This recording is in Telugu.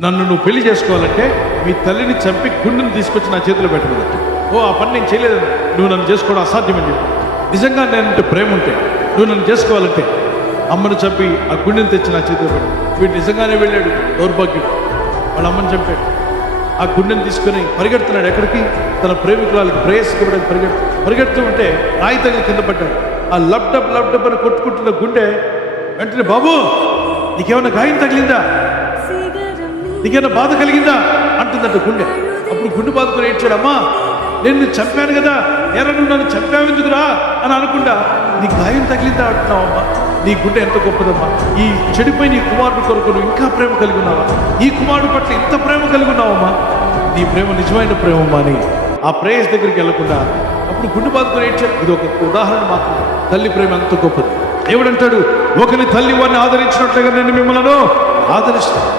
నన్ను నువ్వు పెళ్లి చేసుకోవాలంటే మీ తల్లిని చంపి గుండెని తీసుకొచ్చి నా చేతిలో పెట్టకూడదు. ఓ ఆ పని నేను చేయలేదు, నువ్వు నన్ను చేసుకోవడం అసాధ్యమని చెప్పి. నిజంగా నేనంటే ప్రేమ ఉంటే నువ్వు నన్ను చేసుకోవాలంటే అమ్మను చంపి ఆ గుండెని తెచ్చి నా చేతిలో పెట్టు. వీడు నిజంగానే వెళ్ళాడు, దౌర్భాగ్యుడు. వాళ్ళ అమ్మని చంపాడు. ఆ గుండెని తీసుకొని పరిగెడుతున్నాడు ఎక్కడికి? తన ప్రేమికురాలకి ప్రేయస్కి పరిగెడుతూ ఉంటే రాయి తగిలి కింద పడ్డాడు. ఆ లబ్డబ్ అని కొట్టుకుంటున్న గుండె వెంటనే, బాబు నీకేమన్నా గాయం తగిలిందా, నీకేమన్నా బాధ కలిగిందా అంటుందంట గుండె. అప్పుడు గుండె బాదుకొని ఏడ్చాడు, అమ్మా నేను నిన్ను చంపాను కదా, ఎరా నువ్వు నన్ను చంపావెందుకురా అని అనుకుంటా, నీ గాయం తగిలిందా అంటున్నావు అమ్మా. నీ గుండె ఎంత గొప్పదమ్మా. ఈ చెడిపోయి నీ కుమారుడు కొరకు నువ్వు ఇంకా ప్రేమ కలిగి ఉన్నావా? ఈ కుమారుడు పట్ల ఇంత ప్రేమ కలిగి ఉన్నావమ్మా. నీ ప్రేమ నిజమైన ప్రేమమ్మా అని ఆ ప్రేయస్ దగ్గరికి వెళ్లకుండా అప్పుడు గుండె బాదుకొని ఏడ్చాడు. ఇది ఒక ఉదాహరణ మాత్రం. తల్లి ప్రేమ ఎంత గొప్పది. దేవుడు అంటాడు, ఒకని తల్లి వారిని ఆదరించినట్లుగా నేను మిమ్మల్ని ఆదరిస్తాను.